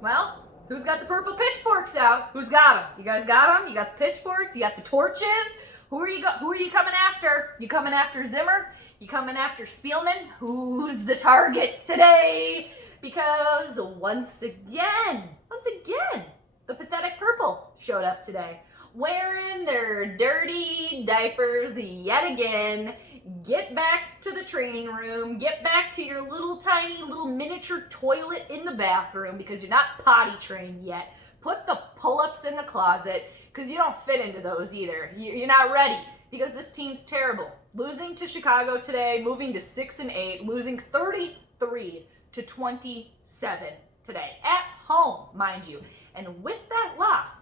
Well, who's got the purple pitchforks out? Who's got them? You guys got them? You got the pitchforks? You got the torches? Who are you coming after? You coming after Zimmer? You coming after Spielman? Who's the target today? Because once again, the pathetic purple showed up today, wearing their dirty diapers yet again. Get back to the training room. Get back to your little tiny little miniature toilet in the bathroom because you're not potty trained yet. Put the pull-ups in the closet because you don't fit into those either. You're not ready because this team's terrible. Losing to Chicago today, moving to 6-8, losing 33-27 today at home, mind you. And with that loss,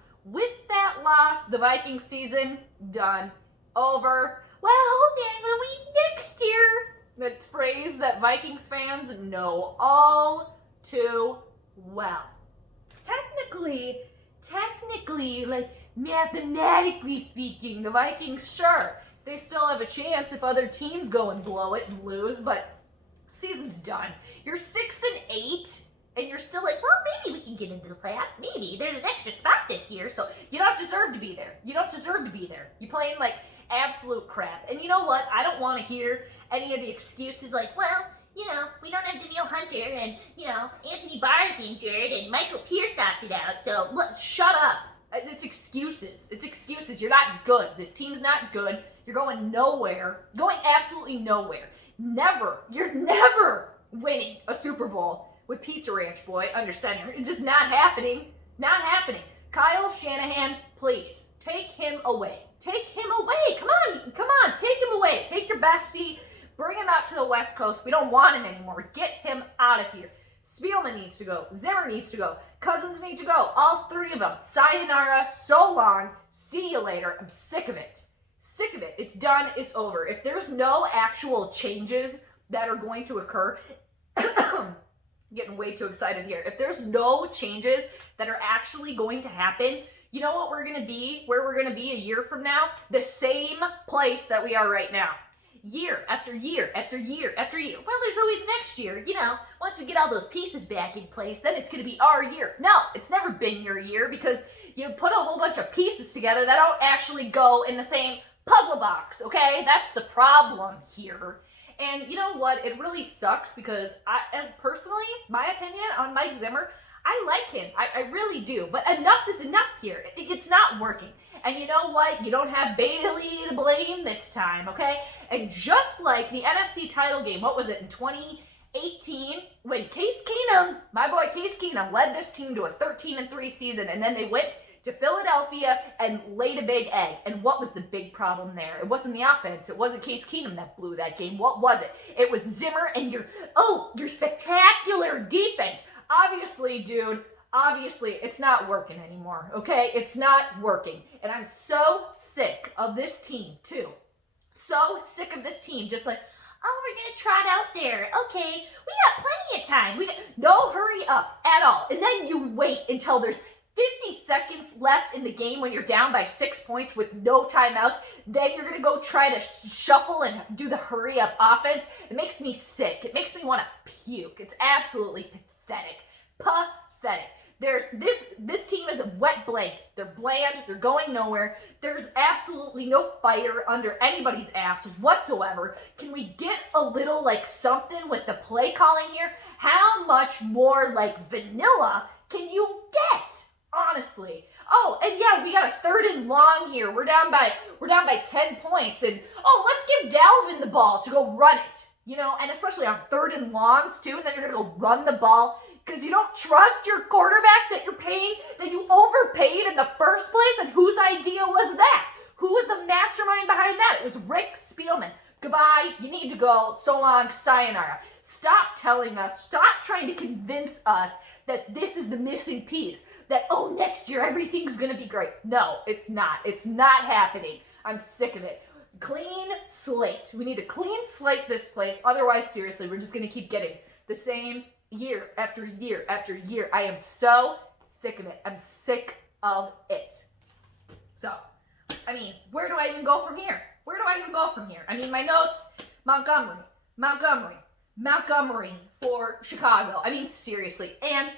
the Vikings season done, over. Well, there's a week next year. That phrase that Vikings fans know all too well. Technically, like mathematically speaking, the Vikings, sure, they still have a chance if other teams go and blow it and lose, but season's done. You're 6-8, and you're still like, well, maybe we can get into the playoffs. Maybe there's an extra spot this year, so you don't deserve to be there. You're playing like absolute crap. And you know what? I don't want to hear any of the excuses like, well, we don't have Danielle Hunter, and, Anthony Barr's injured, and Michael Pierce opted out, so shut up. It's excuses. You're not good. This team's not good. You're going nowhere. Going absolutely nowhere. You're never winning a Super Bowl with Pizza Ranch Boy under center. It's just not happening. Kyle Shanahan, please, take him away. Come on, take him away. Take your bestie. Bring him out to the West Coast. We don't want him anymore. Get him out of here. Spielman needs to go. Zimmer needs to go. Cousins need to go. All three of them. Sayonara. So long. See you later. I'm sick of it. It's done. It's over. If there's no actual changes that are going to occur, getting way too excited here. If there's no changes that are actually going to happen, you know what where we're going to be a year from now? The same place that we are right now. Year after year after year after year. Well, there's always next year. Once we get all those pieces back in place, then it's going to be our year. No, it's never been your year because you put a whole bunch of pieces together that don't actually go in the same puzzle box, okay? That's the problem here. And you know what? It really sucks because my opinion on Mike Zimmer, I like him. I really do. But enough is enough here. It's not working. And you know what? You don't have Bailey to blame this time, okay? And just like the NFC title game, what was it, in 2018, when my boy Case Keenum led this team to a 13-3 season, and then they went to Philadelphia and laid a big egg. And what was the big problem there? It wasn't the offense. It wasn't Case Keenum that blew that game. What was it? It was Zimmer and your spectacular defense. Obviously, it's not working anymore, okay? It's not working. And I'm so sick of this team, too. So sick of this team. Just like, oh, we're going to trot out there. Okay, we got plenty of time. No hurry up at all. And then you wait until there's 50 seconds left in the game when you're down by 6 points with no timeouts. Then you're going to go try to shuffle and do the hurry up offense. It makes me sick. It makes me want to puke. It's absolutely pathetic. This team is a wet blanket. They're bland. They're going nowhere. There's absolutely no fire under anybody's ass whatsoever. Can we get a little something with the play calling here? How much more vanilla can you get? Honestly. Oh, and yeah, we got a 3rd and long here. We're down by 10 points. And let's give Dalvin the ball to go run it. And especially on 3rd and longs too, and then you're gonna go run the ball because you don't trust your quarterback that you overpaid in the first place. And whose idea was that? Who was the mastermind behind that? It was Rick Spielman. Goodbye, you need to go, so long, sayonara. Stop trying to convince us that this is the missing piece, that, next year everything's gonna be great. No, it's not. It's not happening. I'm sick of it. Clean slate. We need to clean slate this place. Otherwise, seriously, we're just going to keep getting the same year after year after year. I am so sick of it. I'm sick of it. So, where do I even go from here? My notes, Montgomery for Chicago. Seriously. And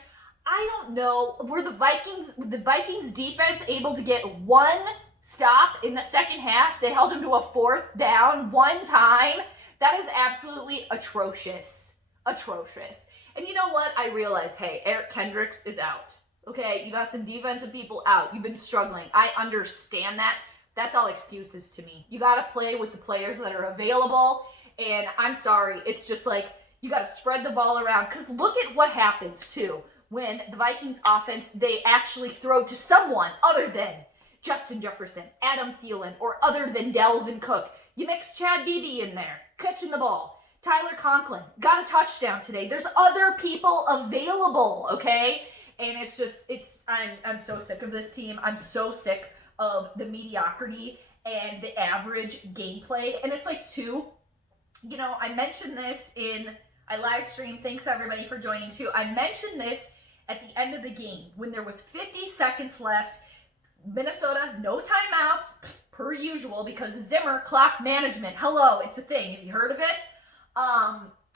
I don't know, were the Vikings defense able to get one stop in the second half? They held him to a 4th down one time. That is absolutely atrocious. Atrocious. And you know what? I realize, hey, Eric Kendricks is out. Okay, you got some defensive people out. You've been struggling. I understand that. That's all excuses to me. You got to play with the players that are available. And I'm sorry, it's just like you got to spread the ball around. Because look at what happens, too, when the Vikings offense, they actually throw to someone other than Justin Jefferson, Adam Thielen, or other than Dalvin Cook. You mix Chad Beebe in there, catching the ball. Tyler Conklin got a touchdown today. There's other people available, okay? And it's just, I'm so sick of this team. I'm so sick of the mediocrity and the average gameplay. And it's like, too, you know, I mentioned this I live stream. Thanks everybody for joining too. I mentioned this at the end of the game when there was 50 seconds left. Minnesota, no timeouts, per usual, because Zimmer clock management. Hello, it's a thing. Have you heard of it?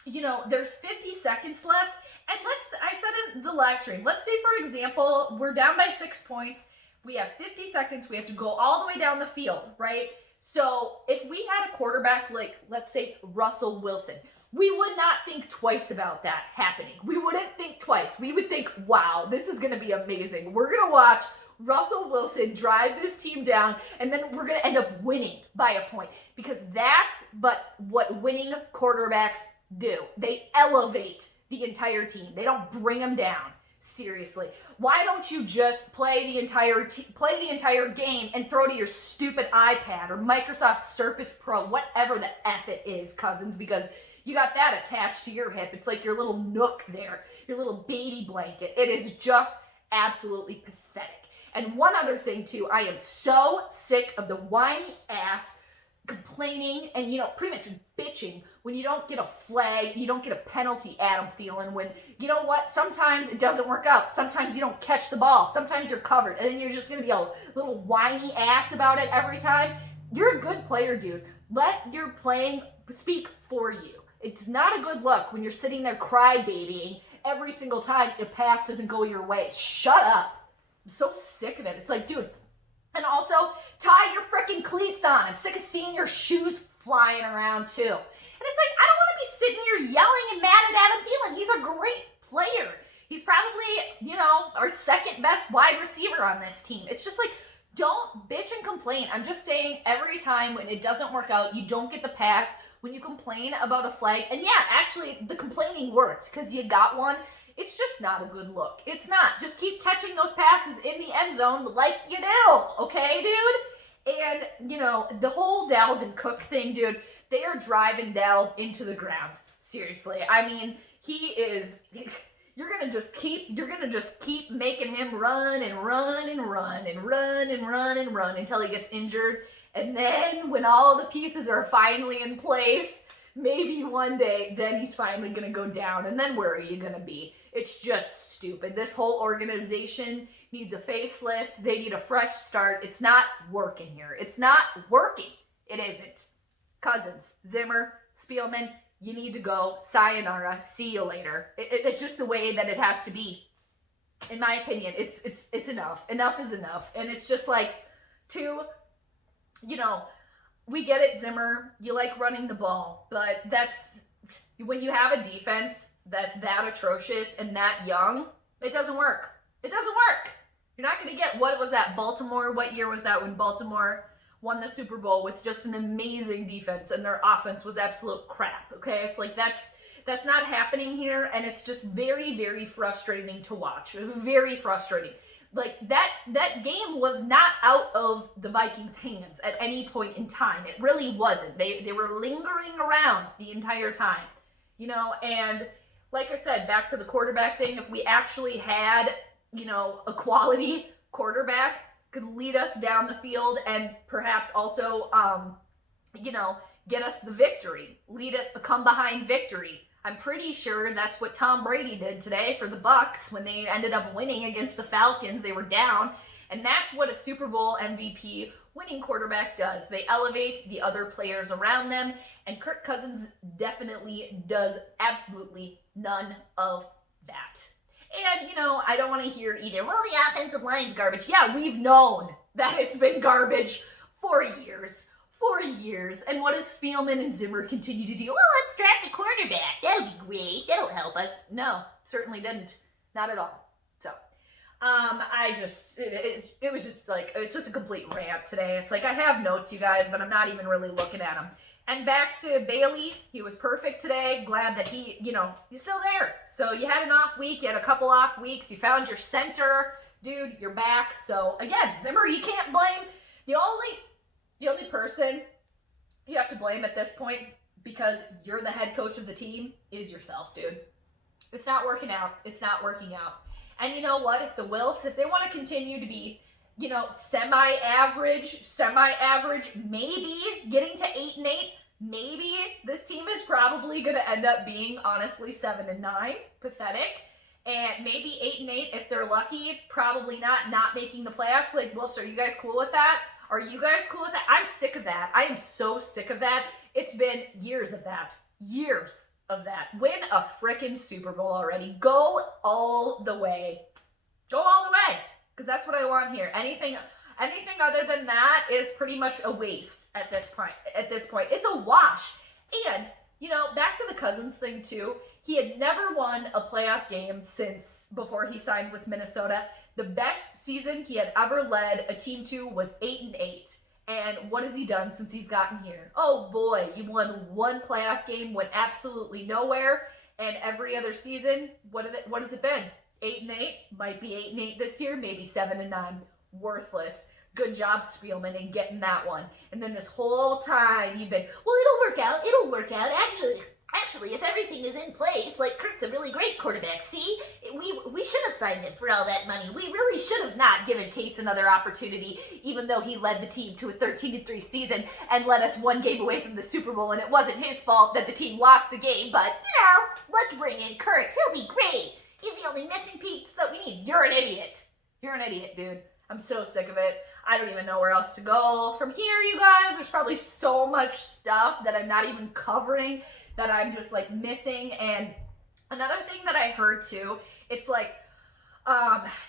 You know, there's 50 seconds left. And I said in the live stream, let's say, for example, we're down by 6 points. We have 50 seconds. We have to go all the way down the field, right? So if we had a quarterback like, let's say, Russell Wilson, we would not think twice about that happening. We wouldn't think twice. We would think, wow, this is going to be amazing. We're going to watch Russell Wilson drive this team down, and then we're going to end up winning by a point. Because that's what winning quarterbacks do. They elevate the entire team. They don't bring them down. Seriously. Why don't you just play the entire game and throw to your stupid iPad or Microsoft Surface Pro, whatever the F it is, Cousins, because you got that attached to your hip. It's like your little nook there, your little baby blanket. It is just absolutely pathetic. And one other thing, too, I am so sick of the whiny ass complaining and, you know, pretty much bitching when you don't get a flag, you don't get a penalty, Adam Thielen, when, you know what, sometimes it doesn't work out. Sometimes you don't catch the ball. Sometimes you're covered, and then you're just going to be a little whiny ass about it every time. You're a good player, dude. Let your playing speak for you. It's not a good look when you're sitting there crybabying every single time a pass doesn't go your way. Shut up. I'm so sick of it. It's like, dude, and also tie your freaking cleats on. I'm sick of seeing your shoes flying around too. And it's like, I don't want to be sitting here yelling and mad at Adam Thielen. He's a great player. He's probably, you know, our second best wide receiver on this team. It's just like, don't bitch and complain. I'm just saying every time when it doesn't work out, you don't get the pass, when you complain about a flag, and yeah, actually the complaining worked because you got one. It's just not a good look. It's not. Just keep catching those passes in the end zone like you do, okay, dude? And, you know, the whole Dalvin Cook thing, dude, they are driving Dalv into the ground. Seriously. I mean, you're gonna just keep making him run and run and run and run and run and run until he gets injured. And then when all the pieces are finally in place, maybe one day, then he's finally gonna go down. And then where are you gonna be? It's just stupid. This whole organization needs a facelift. They need a fresh start. It's not working here. It's not working. It isn't. Cousins, Zimmer, Spielman, you need to go. Sayonara. See you later. It's just the way that it has to be. In my opinion, it's enough. Enough is enough. And it's just like, you know, we get it, Zimmer. You like running the ball. But when you have a defense that's that atrocious and that young, it doesn't work. It doesn't work. You're not going to get, what was that, Baltimore? What year was that when Baltimore won the Super Bowl with just an amazing defense and their offense was absolute crap, okay? It's like that's not happening here, and it's just very, very frustrating to watch. Very frustrating. Like, that game was not out of the Vikings' hands at any point in time. It really wasn't. They were lingering around the entire time, you know? And like I said, back to the quarterback thing, if we actually had, you know, a quality quarterback could lead us down the field and perhaps also, you know, get us the victory, lead us a come-behind victory. I'm pretty sure that's what Tom Brady did today for the Bucs when they ended up winning against the Falcons. They were down, and that's what a Super Bowl MVP winning quarterback does. They elevate the other players around them, and Kirk Cousins definitely does absolutely none of that. And, you know, I don't want to hear either, well, the offensive line's garbage. Yeah, we've known that it's been garbage for years. For years. And what does Spielman and Zimmer continue to do? Well, let's draft a quarterback. That'll be great. That'll help us. No, certainly didn't. Not at all. So, it was just like, it's just a complete rant today. It's like, I have notes, you guys, but I'm not even really looking at them. And back to Bailey, he was perfect today. Glad that he, you know, he's still there. So you had an off week, you had a couple off weeks, you found your center. Dude, you're back. So again, Zimmer, you can't blame. The only person you have to blame at this point, because you're the head coach of the team, is yourself, dude. It's not working out. It's not working out. And you know what? If the Wilfs, if they want to continue to be, you know, semi-average, maybe getting to 8-8, maybe this team is probably going to end up being, honestly, 7-9. Pathetic. And maybe 8-8 if they're lucky. Probably not making the playoffs. Like, Wolves, are you guys cool with that? Are you guys cool with that? I'm sick of that. I am so sick of that. It's been years of that. Years of that. Win a frickin' Super Bowl already. Go all the way. Go all the way. Because that's what I want here. Anything other than that is pretty much a waste at this point. It's a wash. And, you know, back to the Cousins thing too. He had never won a playoff game since before he signed with Minnesota. The best season he had ever led a team to was 8-8. And what has he done since he's gotten here? Oh boy, you won one playoff game, went absolutely nowhere. And every other season, what has it been? 8-8, might be 8-8 this year, maybe 7-9. Worthless. Good job, Spielman, in getting that one. And then this whole time you've been, well, it'll work out. Actually, if everything is in place, like, Kurt's a really great quarterback. See, we should have signed him for all that money. We really should have not given Case another opportunity, even though he led the team to a 13-3 season and led us one game away from the Super Bowl, and it wasn't his fault that the team lost the game. But, you know, let's bring in Kurt. He'll be great. He's the only missing piece that we need. You're an idiot. You're an idiot, dude. I'm so sick of it. I don't even know where else to go from here, you guys. There's probably so much stuff that I'm not even covering that I'm just like missing. And another thing that I heard too, it's like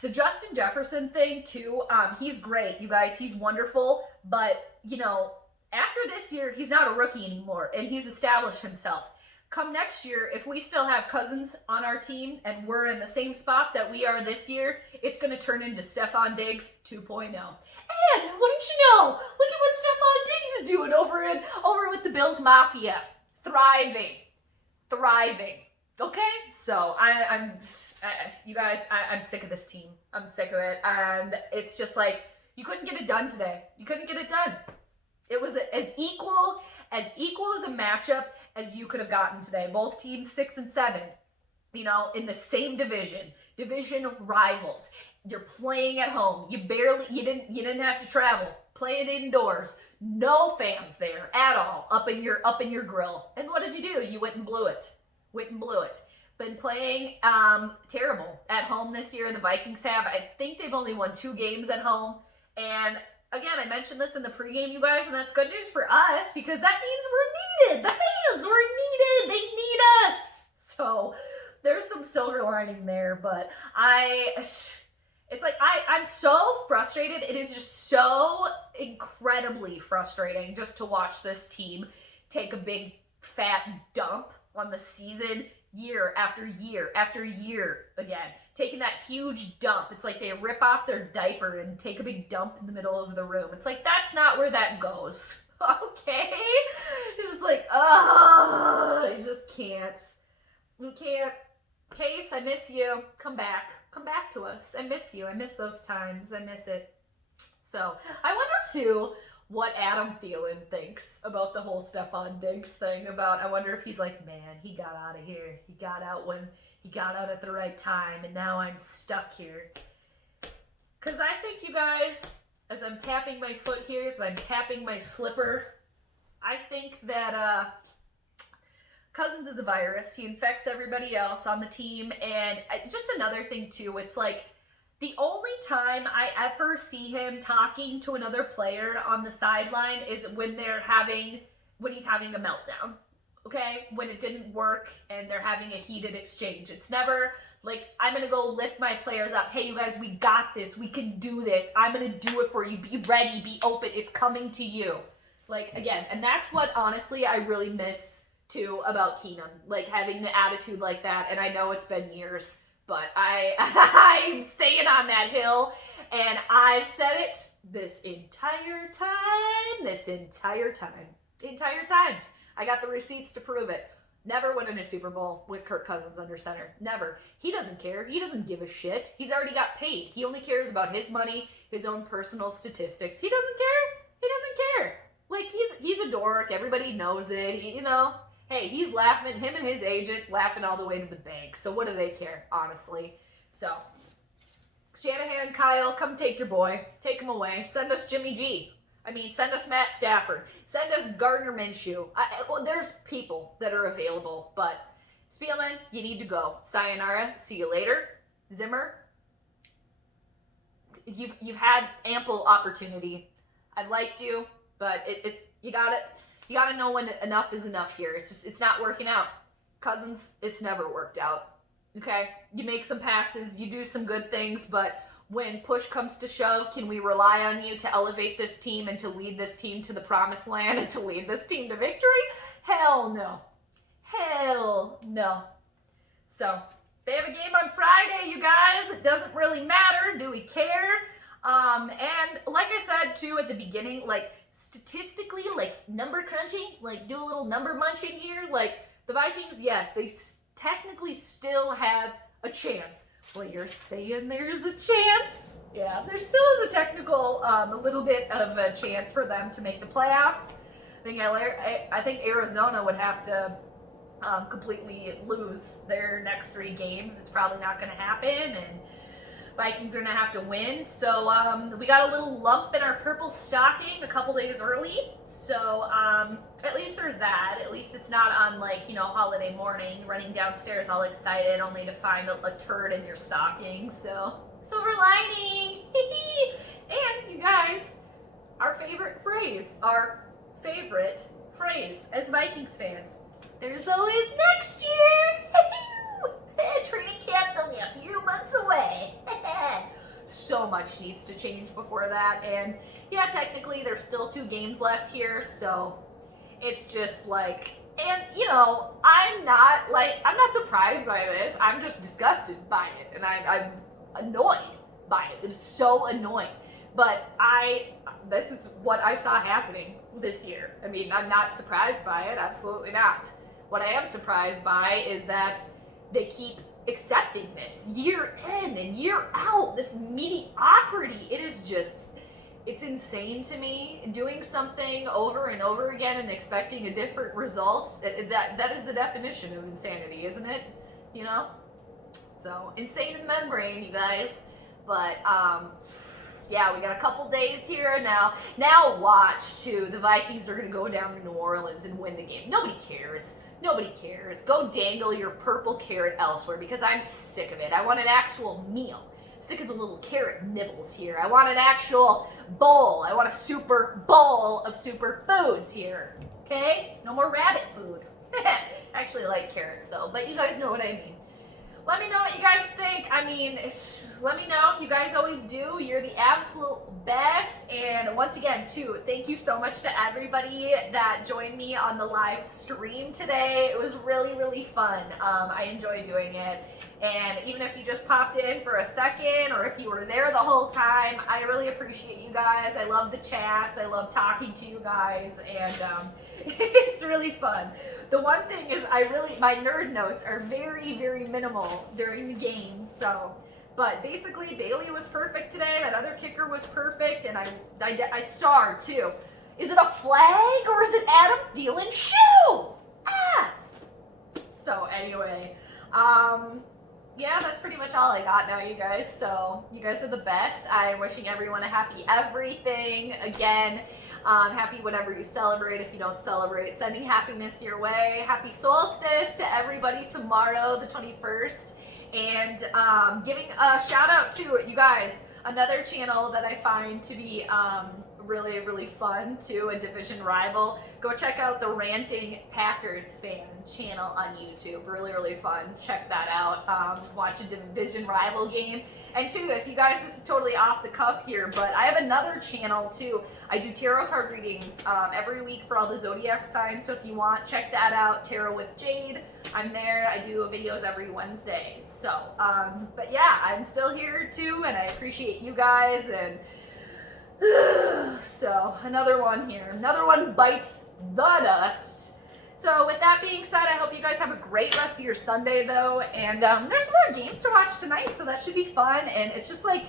the Justin Jefferson thing too. He's great, you guys. He's wonderful. But, you know, after this year, he's not a rookie anymore, and he's established himself. Come next year, if we still have Cousins on our team and we're in the same spot that we are this year, it's going to turn into Stephon Diggs 2.0. And what did you know? Look at what Stephon Diggs is doing over with the Bills Mafia. Thriving. Okay? So you guys, I'm sick of this team. I'm sick of it. And it's just like, you couldn't get it done today. You couldn't get it done. It was as equal as a matchup as you could have gotten today. Both teams 6-7, you know, in the same division rivals. You're playing at home. You didn't have to travel. Playing indoors. No fans there at all. Up in your grill. And what did you do? You went and blew it. Been playing terrible at home this year. The Vikings have. I think they've only won 2 games at home. And again, I mentioned this in the pregame, you guys, and that's good news for us because that means we're needed. The fans, we're needed. They need us. So there's some silver lining there, but it's like I'm so frustrated. It is just so incredibly frustrating just to watch this team take a big fat dump on the season year after year after year again. Taking that huge dump. It's like they rip off their diaper and take a big dump in the middle of the room. It's like, that's not where that goes. Okay? It's just like, you just can't. You can't. Case, I miss you. Come back. Come back to us. I miss you. I miss those times. I miss it. So, I wonder too what Adam Thielen thinks about the whole Stephon Diggs thing. I wonder if he's like, man, he got out of here. He got out at the right time, and now I'm stuck here. Because I think, you guys, as I'm tapping my foot here, so I'm tapping my slipper, I think that Cousins is a virus. He infects everybody else on the team, and just another thing, too, it's like, the only time I ever see him talking to another player on the sideline is when he's having a meltdown. okay, when it didn't work and they're having a heated exchange. It's never like, I'm going to go lift my players up. Hey, you guys, we got this. We can do this. I'm going to do it for you. Be ready. Be open. It's coming to you. Like, again, and that's what, honestly, I really miss, too, about Keenum. Like, having an attitude like that. And I know it's been years, but I'm staying on that hill. And I've said it this entire time. I got the receipts to prove it. Never win in a Super Bowl with Kirk Cousins under center. Never. He doesn't care. He doesn't give a shit. He's already got paid. He only cares about his money, his own personal statistics. He doesn't care. Like, he's a dork. Everybody knows it. Hey, he's laughing. Him and his agent laughing all the way to the bank. So what do they care, honestly? So, Shanahan, Kyle, come take your boy. Take him away. Send us Jimmy G. Send us Matt Stafford. Send us Gardner Minshew. There's people that are available, but Spielman, you need to go. Sayonara. See you later. Zimmer, you've had ample opportunity. I've liked you, but you gotta know when enough is enough here. It's not working out. Cousins, it's never worked out. Okay, you make some passes, you do some good things, but when push comes to shove, can we rely on you to elevate this team and to lead this team to the promised land and to lead this team to victory? Hell no. So, they have a game on Friday, you guys. It doesn't really matter. Do we care? And like I said, too, at the beginning, like, statistically, like, number crunching, like, do a little number munching here. Like, the Vikings, yes, they technically still have a chance. Well, you're saying there's a chance? Yeah, there still is a little bit of a chance for them to make the playoffs. I think Arizona would have to completely lose their next 3 games. It's probably not going to happen, and Vikings are going to have to win. So we got a little lump in our purple stocking a couple days early. So at least there's that. At least it's not on, holiday morning, running downstairs all excited only to find a turd in your stocking. So, silver lining. And you guys, our favorite phrase as Vikings fans, there's always next year. Training camp's only a few months away. So much needs to change before that. And yeah, technically there's still 2 games left here. So it's just like, and I'm not surprised by this. I'm just disgusted by it. And I'm annoyed by it. It's so annoying. But this is what I saw happening this year. I'm not surprised by it. Absolutely not. What I am surprised by is that they keep accepting this year in and year out, this mediocrity. It's insane to me. Doing something over and over again and expecting a different result, that is the definition of insanity, isn't it? So, insane in the membrane, you guys. But, yeah, we got a couple days here now. Now watch, too. The Vikings are going to go down to New Orleans and win the game. Nobody cares. Go dangle your purple carrot elsewhere because I'm sick of it. I want an actual meal. I'm sick of the little carrot nibbles here. I want an actual bowl. I want a super bowl of superfoods here. Okay? No more rabbit food. I actually like carrots, though, but you guys know what I mean. Let me know what you guys think. Let me know. You guys always do. You're the absolute best. And once again, too, thank you so much to everybody that joined me on the live stream today. It was really, really fun. I enjoy doing it. And even if you just popped in for a second or if you were there the whole time, I really appreciate you guys. I love the chats. I love talking to you guys. And it's really fun. The one thing is my nerd notes are very, very minimal during the game. So, but basically Bailey was perfect today. That other kicker was perfect. And I starred too. Is it a flag or is it Adam Thielen's shoe? So anyway, yeah, that's pretty much all I got now, you guys. So you guys are the best. I'm wishing everyone a happy everything. Again, happy whatever you celebrate. If you don't celebrate, sending happiness your way. Happy solstice to everybody tomorrow, the 21st. And giving a shout out to, you guys, another channel that I find to be really, really fun too, a division rival. Go check out the Ranting Packers Fan channel on YouTube. Really, really fun. Check that out. Watch a division rival game. And two, if you guys, this is totally off the cuff here, but I have another channel too. I do tarot card readings every week for all the zodiac signs. So if you want, check that out. Tarot with Jade. I'm there. I do videos every Wednesday. So, but yeah, I'm still here too, and I appreciate you guys. And so another one here. Another one bites the dust. So with that being said, I hope you guys have a great rest of your Sunday though. And there's more games to watch tonight, so that should be fun. And it's just like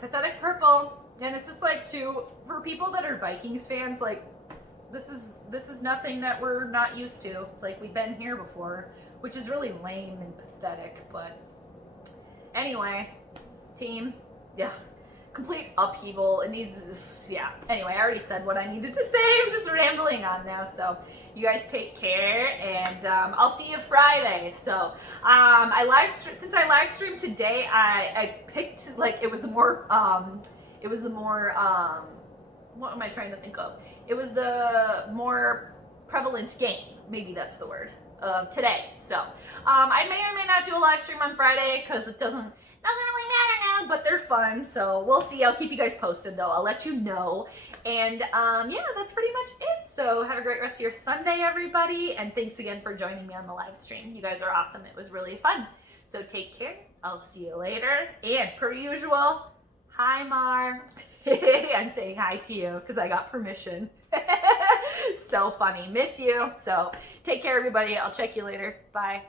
pathetic purple. And it's just like for people that are Vikings fans, like this is nothing that we're not used to. Like we've been here before, which is really lame and pathetic. But anyway, team, yeah. Complete upheaval. It needs, yeah. Anyway, I already said what I needed to say. I'm just rambling on now. So you guys take care, and I'll see you Friday. So since I live streamed today, I picked like it was the more what am I trying to think of? It was the more prevalent game. Maybe that's the word of today. So I may or may not do a live stream on Friday because it doesn't really matter now, but they're fun, so we'll see. I'll keep you guys posted though. I'll let you know. And yeah, that's pretty much it. So have a great rest of your Sunday, everybody, and thanks again for joining me on the live stream. You guys are awesome. It was really fun. So take care. I'll see you later. And per usual, hi Mar. I'm saying hi to you because I got permission. So funny. Miss you. So take care, everybody. I'll check you later. Bye.